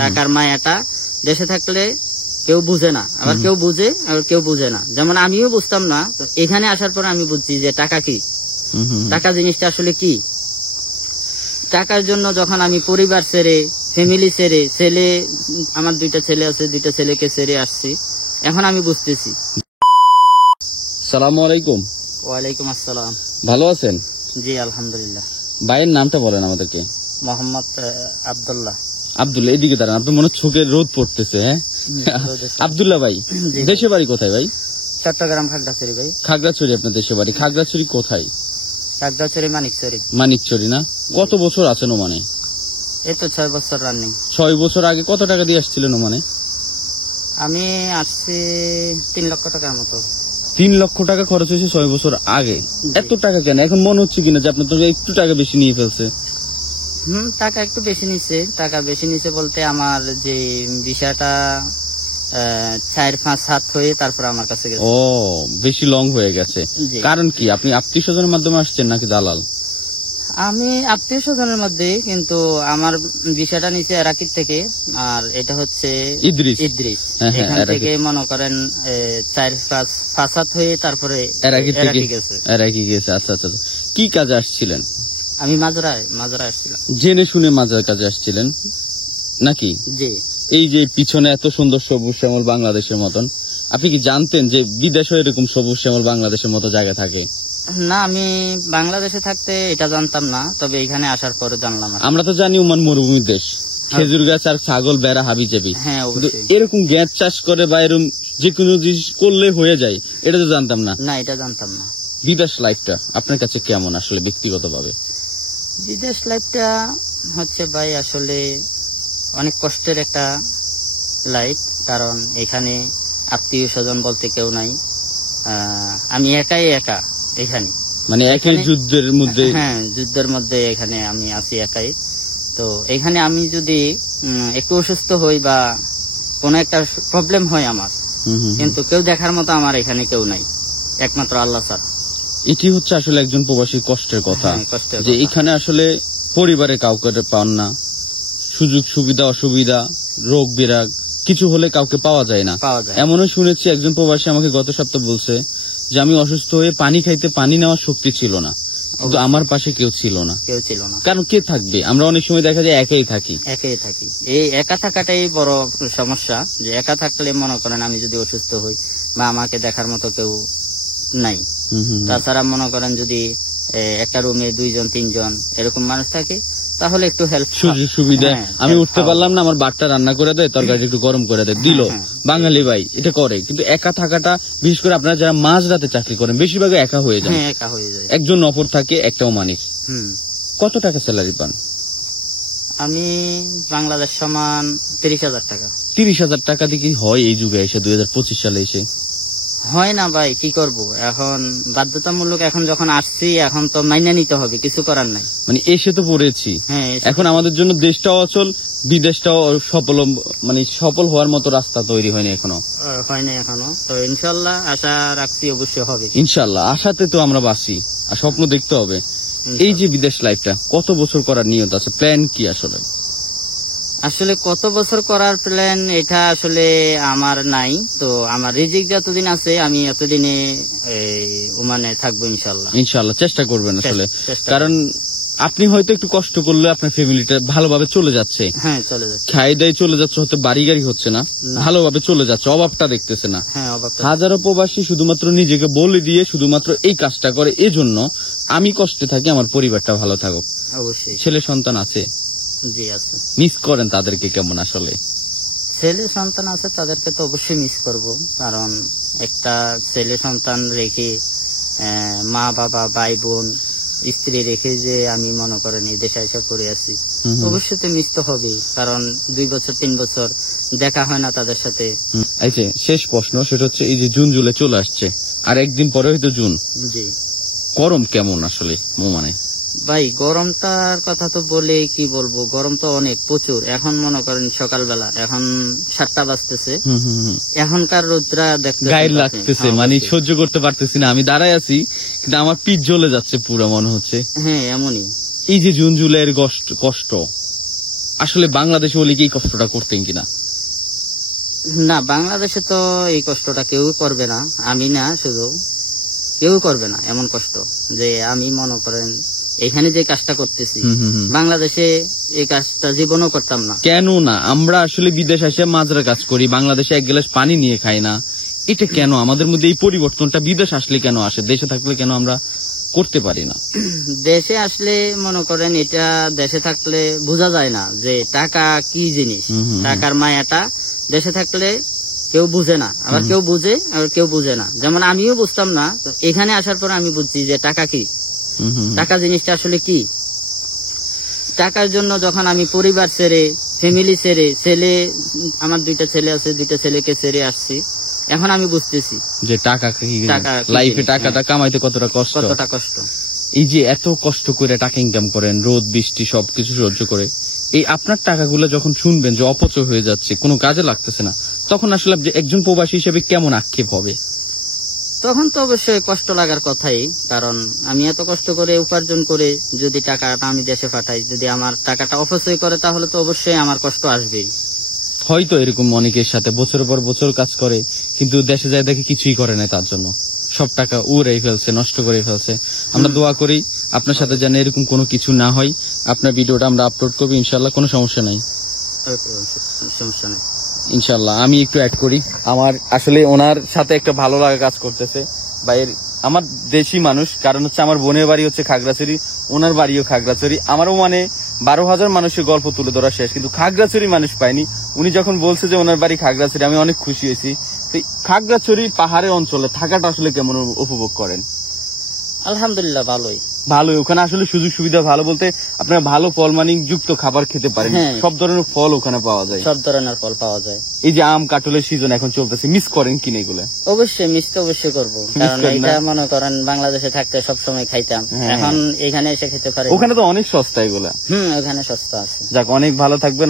টাকার মায়াটা দেশে থাকলে কেউ বুঝে না, আবার কেউ বুঝে আবার কেউ বুঝে না। যেমন আমিও বুঝতাম না, এখানে আসার পর আমি বুঝছি যে টাকা কি, টাকা জিনিসটা আসলে কি। টাকার জন্য যখন আমি পরিবার ছেড়ে, ফ্যামিলি ছেড়ে, ছেলে আমার 2টা ছেলে আছে, 2টা ছেলেকে ছেড়ে আসছি, এখন আমি বুঝতেছি। সালামু আলাইকুম। ওয়ালাইকুম আসসালাম। ভালো আছেন? জি আলহামদুলিল্লাহ। ভাইয়ের নামটা বলেন আমাদেরকে। মোহাম্মদ আব্দুল্লাহ। আব্দুল্লাহ, এদিকে দাঁড়ান, আপনার মনে চোখের রোদ পড়তেছে। হ্যাঁ আব্দুল্লাহ ভাই, দেশে বাড়ি কোথায় ভাই? চট্টগ্রাম খাগড়াছড়ি ভাই। খাগড়াছড়ি আপনার দেশে বাড়ি? খাগড়াছড়ি কোথায়? খাগড়াছড়ি মানিকছড়ি। মানিকছড়ি না? কত বছর আছেন ওমানে? এই তো 6 বছর রানিং। 6 বছর আগে কত টাকা দিয়ে আসছিলেন ওমানে? আমি আসছি 3 লক্ষ টাকার মতো। 3 লক্ষ টাকা খরচ হয়েছে 6 বছর আগে। এত টাকা কেন? এখন মনে হচ্ছে কিনা যে আপনার তো একটু টাকা বেশি নিয়ে ফেলছে? টাকা একটু বেশি নিছে। টাকা বেশি নিছে বলতে আমার যে বিষয়টা 4-5 হাত হয়ে তারপর আমার কাছে গেছে। ও, বেশি লং হয়ে গেছে। কারণ কি, আপনি আত্মীয় স্বজনের মাধ্যমে আসছেন নাকি দালাল? আমি আত্মীয় স্বজনের মধ্যে, কিন্তু আমার বিষয়টা নিচে এরাকির থেকে, আর এটা হচ্ছে ইদ্রিস। এখান থেকে মনে করেন 4-5 হাত হয়ে তারপরে এরাকি গেছে। আচ্ছা আচ্ছা, কি কাজে আসছিলেন? আমি মাজরায় আসছিলাম। জেনে শুনে মাজার কাজে আসছিলেন নাকি? জি। এই যে পিছনে এত সুন্দর সবুজ শ্যামল বাংলাদেশের মতন, আপনি কি জানতেন যে বিদেশে এরকম সবুজ শ্যামল বাংলাদেশের মতো জায়গা থাকে? না, আমি বাংলাদেশে থাকতে এটা জানতাম না, তবে এখানে আসার পরে জানলাম। আমরা তো জানি ওমান মরুভূমির দেশ, খেজুর গাছ আর ছাগল বেড়া হাবি যাবি। হ্যাঁ, এরকম গ্যাস চাষ করে বা এরকম যে কোনো জিনিস করলে হয়ে যায়, এটা তো জানতাম না। না, এটা জানতাম না। বিদেশ লাইফটা আপনার কাছে কেমন আসলে ব্যক্তিগতভাবে? বিদেশ লাইফটা হচ্ছে ভাই আসলে অনেক কষ্টের একটা লাইফ, কারণ এখানে আত্মীয় স্বজন বলতে কেউ নাই। আমি একা এখানে, মানে একই যুদ্ধের মধ্যে। হ্যাঁ, যুদ্ধের মধ্যে এখানে আমি আছি একাই। তো এখানে আমি যদি একটু অসুস্থ হই বা কোনো একটা প্রবলেম হয় আমার, কিন্তু কেউ দেখার মতো আমার এখানে কেউ নাই, একমাত্র আল্লাহ ছাড়া। এটি হচ্ছে আসলে একজন প্রবাসীর কষ্টের কথা, যে এখানে আসলে পরিবারে কাউকে পান না, সুযোগ সুবিধা অসুবিধা রোগ বিরাগ কিছু হলে কাউকে পাওয়া যায় না। এমনও শুনেছি একজন প্রবাসী আমাকে গত সপ্তাহে বলছে যে আমি অসুস্থ হয়ে পানি খাইতে পানি নেওয়ার শক্তি ছিল না, কিন্তু আমার পাশে কেউ ছিল না। কারণ কে থাকবে? আমরা অনেক সময় দেখা যায় একাই থাকি। এই একা থাকাটাই বড় সমস্যা, যে একা থাকলে মনে করেন আমি যদি অসুস্থ হই বা আমাকে দেখার মতো কেউ নাই, তাছাড়া মনে করেন যদি একটা রুমে 2-3 এরকম মানুষ থাকে তাহলে একটু হেল্প সুযোগ সুবিধা। আমি উঠতে পারলাম না, আমার বাটটা রান্না করে দেয়, তরকারি একটু গরম করে দেয়, দিল। বাঙালি ভাই এটা করে, কিন্তু একা থাকাটা, বিশেষ করে আপনারা যারা মাঝ রাতে চাকরি করেন বেশিরভাগ একা হয়ে যায়। একজন অপর থাকে, একটাও মানিক। কত টাকা স্যালারি পান? আমি বাংলাদেশ সমান 30,000 টাকা। 30,000 টাকা দিয়ে কি হয় এই যুগে এসে, 2025 সালে এসে? হয় না ভাই, কি করব, এখন বাধ্যতামূলক, এখন যখন আসছি এখন তো মাইনে নিতে হবে, কিছু করার নাই। মানে এসে তো পড়েছি, এখন আমাদের জন্য দেশটাও অচল, বিদেশটাও সফল হওয়ার মতো রাস্তা তৈরি হয়নি এখনো। তো ইনশাল্লাহ আশা রাখছি অবশ্যই হবে। ইনশাল্লাহ আশাতে তো আমরা বাঁচি, আর স্বপ্ন দেখতে হবে। এই যে বিদেশ লাইফটা কত বছর করার নিয়ত আছে, প্ল্যান কি আসলে? আসলে কত বছর করার প্ল্যান এটা আসলে আমার নাই। তো আমার রিজিক যতদিন আছে আমি এতদিনে ওমানে থাকবো ইনশাল্লাহ। চেষ্টা করবেন আসলে, কারণ আপনি হয়তো একটু কষ্ট করলে আপনার ফ্যামিলিটা ভালোভাবে চলে যাচ্ছে। হ্যাঁ, চলে যাচ্ছে, খাই দাই চলে যাচ্ছে, হয়তো বাড়ি গাড়ি হচ্ছে না, ভালোভাবে চলে যাচ্ছে, অভাবটা দেখতেছে না। হাজারো প্রবাসী শুধুমাত্র নিজেকে বলে দিয়ে শুধুমাত্র এই কাজটা করে, এজন্য আমি কষ্টে থাকি, আমার পরিবারটা ভালো থাকুক। অবশ্যই। ছেলে সন্তান আছে? জি আছে। মিস করেন তাদেরকে কেমন আসলে? ছেলে সন্তান আছে, তাদেরকে তো অবশ্যই মিস করব, কারণ একটা ছেলে সন্তান রেখে মা বাবা ভাই বোন স্ত্রী রেখে যে আমি মনে করেন এই দেশে এসে পড়ে আছি, অবশ্যই তো মিস তো হবেই, কারণ 2 বছর 3 বছর দেখা হয় না তাদের সাথে। আচ্ছা, শেষ প্রশ্ন, সেটা হচ্ছে এই যে জুন জুলাই চলে আসছে, আর একদিন পরে হয়তো জুন। জি। গরম কেমন আসলে মোমানে? ভাই গরমটার কথা তো বলে কি বলবো, গরম তো অনেক প্রচুর। এখন মনে করেন সকালবেলা, এখন 7টা বাজতেছে, এখনকার রোদরা দেখতে গায়ে লাগতেছে, মানে সহ্য করতে পারতেছি না। আমি দাঁড়ায় আছি কিন্তু আমার পিঠ জ্বলে যাচ্ছে পুরো, মনে হচ্ছে। হ্যাঁ, এমনই। এই যে জুন জুলাইয়ের কষ্ট, আসলে বাংলাদেশে হলে কি এই কষ্টটা করতেন কিনা? না, বাংলাদেশে তো এই কষ্টটা কেউ করবে না, আমি না শুধু, কেউ করবে না এমন কষ্ট যে আমি মনে করেন এখানে যে কাজটা করতেছি বাংলাদেশে এই কাজটা জীবনও করতাম না। কেন না? আমরা আসলে বিদেশ আসে মাজরা কাজ করি, বাংলাদেশে এক গ্লাস পানি নিয়ে খাই না। এটা কেন আমাদের মধ্যে এই পরিবর্তনটা বিদেশ আসলে কেন আসে, দেশে থাকলে কেন আমরা করতে পারি না? দেশে আসলে মনে করেন এটা দেশে থাকলে বোঝা যায় না যে টাকা কি জিনিস, টাকার মায়াটা দেশে থাকলে কেউ বুঝে না, আবার কেউ বুঝে আবার কেউ বুঝে না। যেমন আমিও বুঝতাম না, এখানে আসার পর আমি বুঝছি যে টাকা কি, টাকা জিনিসটা আসলে কি। টাকার জন্য যখন আমি পরিবার ছেড়ে, ফ্যামিলি ছেড়ে, ছেলে আমার 2টা ছেলে আছে, 2টা ছেলেকে ছেড়ে আসছি, এখন আমি বুঝতেছি যে টাকা কি, লাইফে টাকাটা কামাইতে কতটা কষ্ট। এই যে এত কষ্ট করে টাকা ইনকাম করেন, রোদ বৃষ্টি সবকিছু সহ্য করে, এই আপনার টাকাগুলো যখন শুনবেন যে অপচয় হয়ে যাচ্ছে, কোনো কাজে লাগতেছে না, তখন আসলে একজন প্রবাসী হিসেবে কেমন আক্ষেপ হবে? তখন তো অবশ্যই কষ্ট লাগার কথাই, কারণ আমি এত কষ্ট করে উপার্জন করে যদি টাকাটা আমি দেশে পাঠাই, যদি আমার টাকাটা অপচয় করে তাহলে তো অবশ্যই আমার কষ্ট আসবেই। হয়তো এরকম অনেকের সাথে বছরের পর বছর কাজ করে কিন্তু দেশে যায় দেখে কিছুই করে না, তার জন্য সব টাকা উড়াই ফেলছে, নষ্ট করে ফেলছে। আমরা দোয়া করি আপনার সাথে যেন এরকম কোনো কিছু না হয়। আপনার ভিডিওটা আমরা আপলোড করবো ইনশাল্লাহ, কোনো সমস্যা নাই। সমস্যা নেই ইনশাল্লাহ। আমি একটু অ্যাড করি, আমার আসলে ওনার সাথে একটা ভালো লাগা কাজ করতেছে। বাইরের আমার দেশি মানুষ, কারণ হচ্ছে আমার বোনের বাড়ি হচ্ছে খাগড়াছড়ি, ওনার বাড়িও খাগড়াছড়ি। আমারও মানে 12,000 মানুষের গল্প তুলে ধরা শেষ, কিন্তু খাগড়াছড়ি মানুষ পাইনি। উনি যখন বলছে যে ওনার বাড়ি খাগড়াছড়ি, আমি অনেক খুশি হয়েছি। খাগড়াছড়ি পাহাড়ের অঞ্চলে থাকাটা আসলে কেমন উপভোগ করেন? আলহামদুলিল্লাহ ভালোই। ওখানে আসলে সুযোগ সুবিধা ভালো বলতে আপনারা ভালো ফল যুক্ত খাবার খেতে পারেন, সব ধরনের ফল ওখানে পাওয়া যায়, সব ধরনের ফল পাওয়া যায়। এই যে আম কাঁঠালের সিজন এখন চলতেছে, মিস করেন কিনা এগুলো? অবশ্যই মিস তো অবশ্যই করবো, কারণ এটা মনে করেন বাংলাদেশে থাকতে সবসময় খাইতাম, এখন এখানে এসে খেতে পারি। ওখানে তো অনেক সস্তা এগুলা। ওখানে সস্তা আছে। যাক, অনেক ভালো থাকবেন।